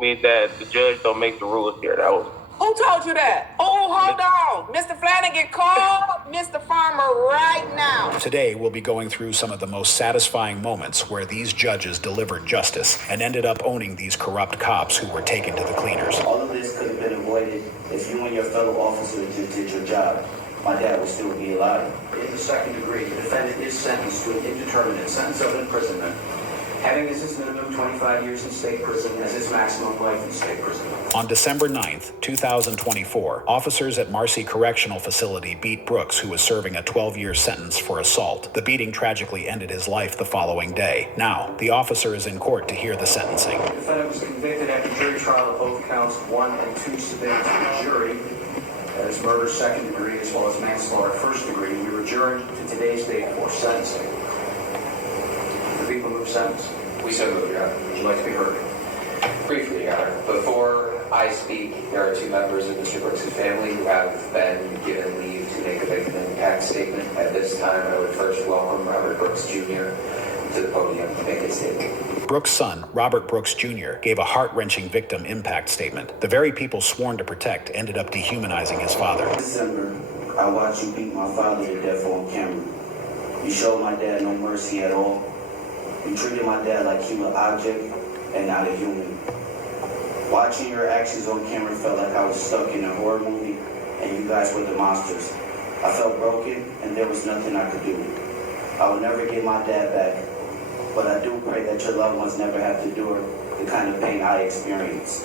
Me that the judge don't make the rules here. That was. Who told you that? Oh, hold on. Mr. Flanagan, call Mr. Farmer right now. Today, we'll be going through some of the most satisfying moments where these judges delivered justice and ended up owning these corrupt cops who were taken to the cleaners. All of this could have been avoided if you and your fellow officers just did your job. My dad would still be alive. In the second degree, the defendant is sentenced to an indeterminate sentence of imprisonment, having as its minimum 25 years in state prison as its maximum life in state prison. On December 9th, 2024, officers at Marcy Correctional Facility beat Brooks, who was serving a 12-year sentence for assault. The beating tragically ended his life the following day. Now, the officer is in court to hear the sentencing. The defendant was convicted after jury trial of both counts 1 and 2 submitted to the jury. That is murder second degree as well as manslaughter first degree. We were adjourned to today's date for sentencing. The people move sentence. We so move, Your Honor. Would you like to be heard? Briefly, Your Honor, before I speak, there are two members of Mr. Brooks' family who have been given leave to make a victim impact statement. At this time, I would first welcome Robert Brooks Jr. to the podium to make his statement. Brooks' son, Robert Brooks Jr., gave a heart-wrenching victim impact statement. The very people sworn to protect ended up dehumanizing his father. In December, I watched you beat my father to death on camera. You showed my dad no mercy at all. You treated my dad like he was an object and not a human. Watching your actions on camera felt like I was stuck in a horror movie and you guys were the monsters. I felt broken and there was nothing I could do. I will never get my dad back, but I do pray that your loved ones never have to endure the kind of pain I experienced.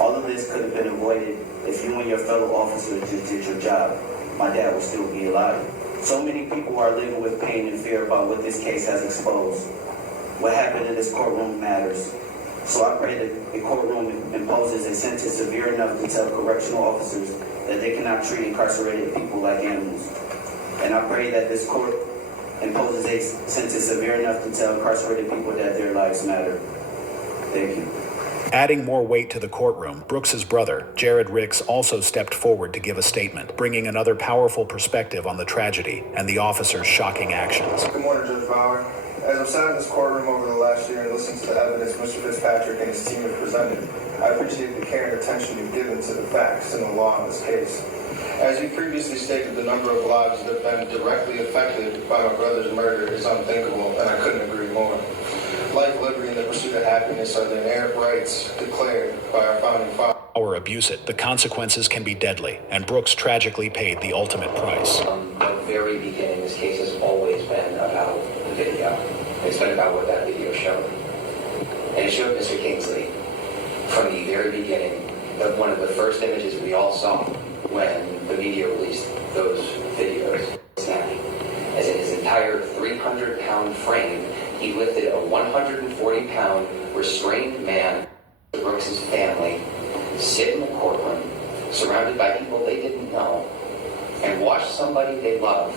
All of this could have been avoided if you and your fellow officers just did your job. My dad would still be alive. So many people are living with pain and fear about what this case has exposed. What happened in this courtroom matters. So I pray that the courtroom imposes a sentence severe enough to tell correctional officers that they cannot treat incarcerated people like animals. And I pray that this court imposes a sentence severe enough to tell incarcerated people that their lives matter. Thank you. Adding more weight to the courtroom, Brooks's brother, Jared Ricks, also stepped forward to give a statement, bringing another powerful perspective on the tragedy and the officer's shocking actions. Good morning, Judge Bauer. As I've sat in this courtroom over the last year and listened to the evidence Mr. Fitzpatrick and his team have presented, I appreciate the care and attention you've given to the facts and the law in this case. As you previously stated, the number of lives that have been directly affected by my brother's murder is unthinkable, and I couldn't agree more. Life, liberty, and the pursuit of happiness are the inherent rights declared by our founding fathers. Or abuse it, the consequences can be deadly, and Brooks tragically paid the ultimate price. From the very beginning, this case has always been about the video. It's been about what that video showed. And it showed Mr. Kingsley from the very beginning, one of the first images we all saw when the media released those videos, snapping. As in his entire 300-pound frame, he lifted a 140-pound restrained man, Brooks' family, sit in the courtroom, surrounded by people they didn't know, and watch somebody they love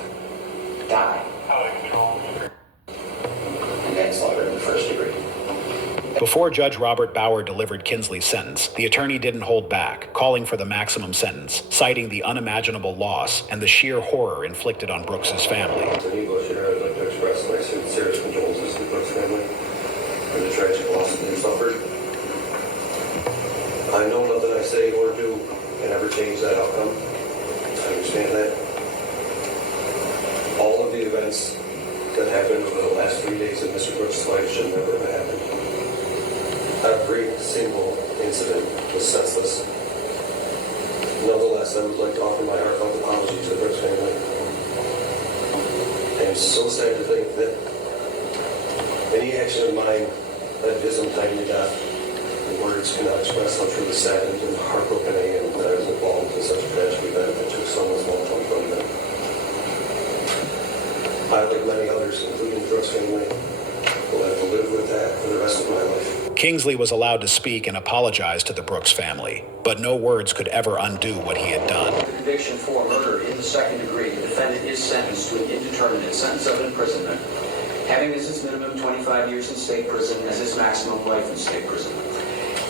die. And manslaughter in the first degree. Before Judge Robert Bauer delivered Kinsley's sentence, the attorney didn't hold back, calling for the maximum sentence, citing the unimaginable loss and the sheer horror inflicted on Brooks's family. As an English here, I'd like to express my sincerest condolences to the Brooks family and the tragic loss that they suffered. I know nothing I say or do can ever change that outcome. I understand that. All of the events that happened over the last 3 days of Mr. Brooks' life should never have happened. Every single incident was senseless. Nonetheless, I would like to offer my heartfelt apology to the Brooks family. I am so sad to think that any action of mine led to his untimely death. The words cannot express how truly saddened and heartbroken I am that I was involved in such a tragic event that took someone's life from them. I, like many others, including the Brooks family, will have to live with that for the rest of my life. Kingsley was allowed to speak and apologize to the Brooks family, but no words could ever undo what he had done. The conviction for murder in the second degree, the defendant is sentenced to an indeterminate sentence of imprisonment, having as its minimum 25 years in state prison as its maximum life in state prison.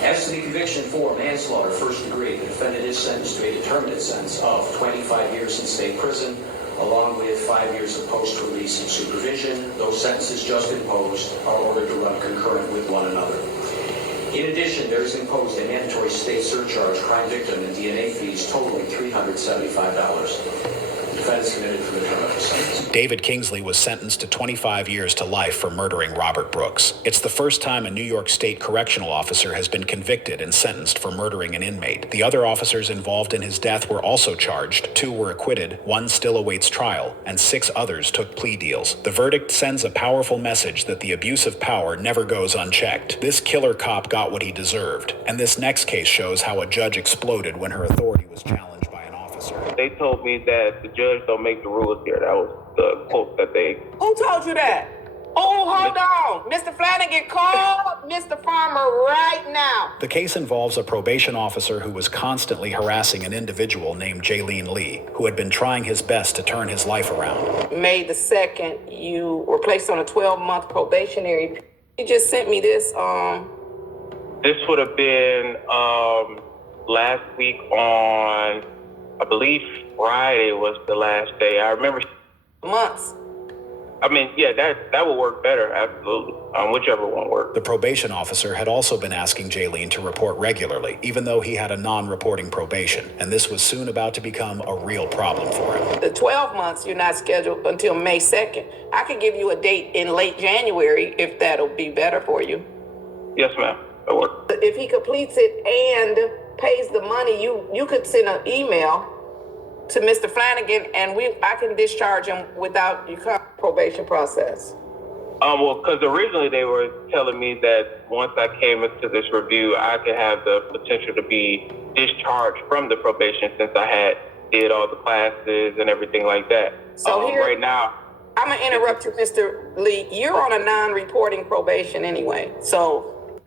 As to the conviction for manslaughter first degree, the defendant is sentenced to a determinate sentence of 25 years in state prison, along with 5 years of post-release supervision. Those sentences just imposed are ordered to run concurrent with one another. In addition, there is imposed a mandatory state surcharge, crime victim, and DNA fees totaling $375. The defendant is committed for the term of the sentence. David Kingsley was sentenced to 25 years to life for murdering Robert Brooks. It's the first time a New York State correctional officer has been convicted and sentenced for murdering an inmate. The other officers involved in his death were also charged. 2 were acquitted, 1 still awaits trial, and 6 others took plea deals. The verdict sends a powerful message that the abuse of power never goes unchecked. This killer cop got what he deserved, and this next case shows how a judge exploded when her authority was challenged by an officer. They told me that the judge don't make the rules here. That was the quote that they. Who told you that? Oh, hold on. Mr. Flanagan, call Mr. Farmer right now. The case involves a probation officer who was constantly harassing an individual named Jaylene Lee, who had been trying his best to turn his life around. May the 2nd, you were placed on a 12-month probationary. You just sent me this. This would have been last week on, I believe Friday was the last day. I remember. Months. I mean, yeah, that would work better, absolutely. Whichever one worked. The probation officer had also been asking Jaylene to report regularly, even though he had a non-reporting probation, and this was soon about to become a real problem for him. The 12 months, you're not scheduled until May 2nd. I could give you a date in late January if that'll be better for you. Yes, ma'am. That worked. If he completes it and pays the money, you could send an email to Mr. Flanagan, and I can discharge him without your probation process. Well, because originally they were telling me that once I came into this review, I could have the potential to be discharged from the probation since I had did all the classes and everything like that. So here, right now, I'm gonna interrupt you, Mr. Lee. You're on a non-reporting probation anyway, so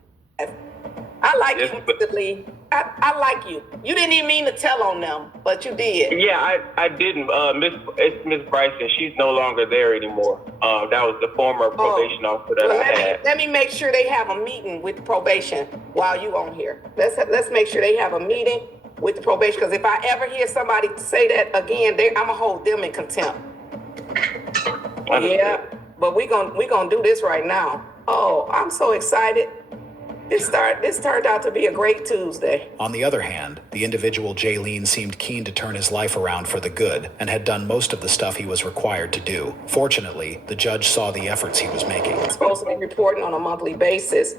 I like you, Mr. Lee. I like you. You didn't even mean to tell on them, but you did. Yeah, I didn't. It's Miss Bryson. She's no longer there anymore. That was the former probation officer that I had. Let me make sure they have a meeting with probation while you on here. Let's make sure they have a meeting with the probation, because if I ever hear somebody say that again, I'm gonna hold them in contempt. Yeah, but we gonna do this right now. Oh, I'm so excited. This turned out to be a great Tuesday. On the other hand, the individual Jaylene seemed keen to turn his life around for the good and had done most of the stuff he was required to do. Fortunately, the judge saw the efforts he was making. I'm supposed to be reporting on a monthly basis,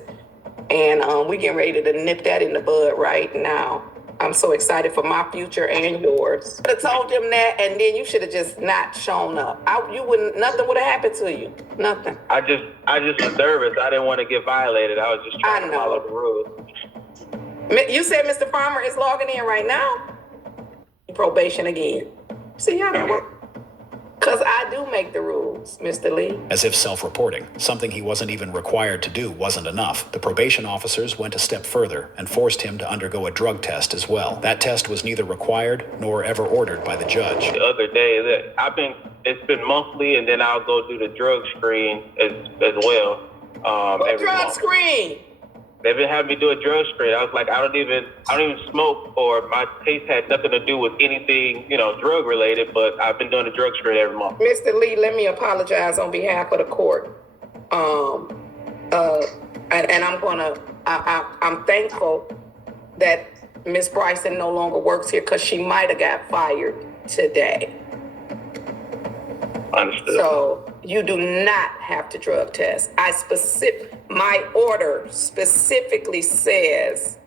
and we getting ready to nip that in the bud right now. I'm so excited for my future and yours. I told them that, and then you should have just not shown up. Nothing would have happened to you. Nothing. I just was nervous. I didn't want to get violated. I was just trying to follow the rules. You said Mr. Farmer is logging in right now? Probation again. See, y'all don't work. Because I do make the rules, Mr. Lee. As if self-reporting, something he wasn't even required to do, wasn't enough. The probation officers went a step further and forced him to undergo a drug test as well. That test was neither required nor ever ordered by the judge. The other day, it's been monthly, and then I'll go do the drug screen as well. What drug screen? They've been having me do a drug screen. I was like, I don't even smoke, or my taste had nothing to do with anything, drug related, but I've been doing a drug screen every month. Mr. Lee, let me apologize on behalf of the court. I'm thankful that Miss Bryson no longer works here, because she might have got fired today. Understood. So you do not have to drug test. My order specifically says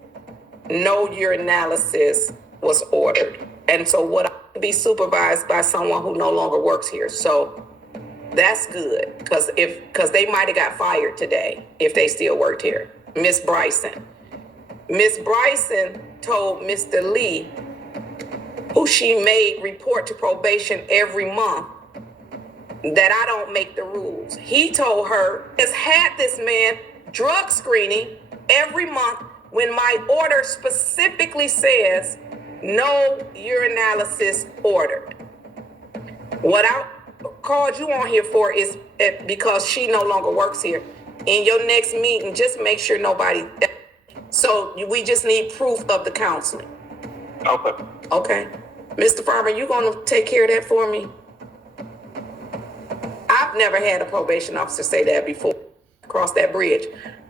no urinalysis was ordered. And so what I be supervised by someone who no longer works here. So that's good, because they might have got fired today if they still worked here. Miss Bryson told Mr. Lee, who she made report to probation every month, that I don't make the rules. He told her, has had this man drug screening every month when my order specifically says no urinalysis ordered. What I called you on here for is because she no longer works here. In your next meeting, just make sure nobody. So we just need proof of the counseling. Okay. Mr. Farmer, you gonna take care of that for me? I've never had a probation officer say that before. Cross that bridge.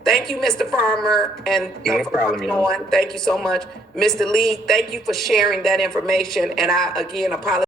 Thank you, Mr. Farmer, and No for problem, coming ma'am. on. Thank you so much. Mr. Lee, thank you for sharing that information, and I, again, apologize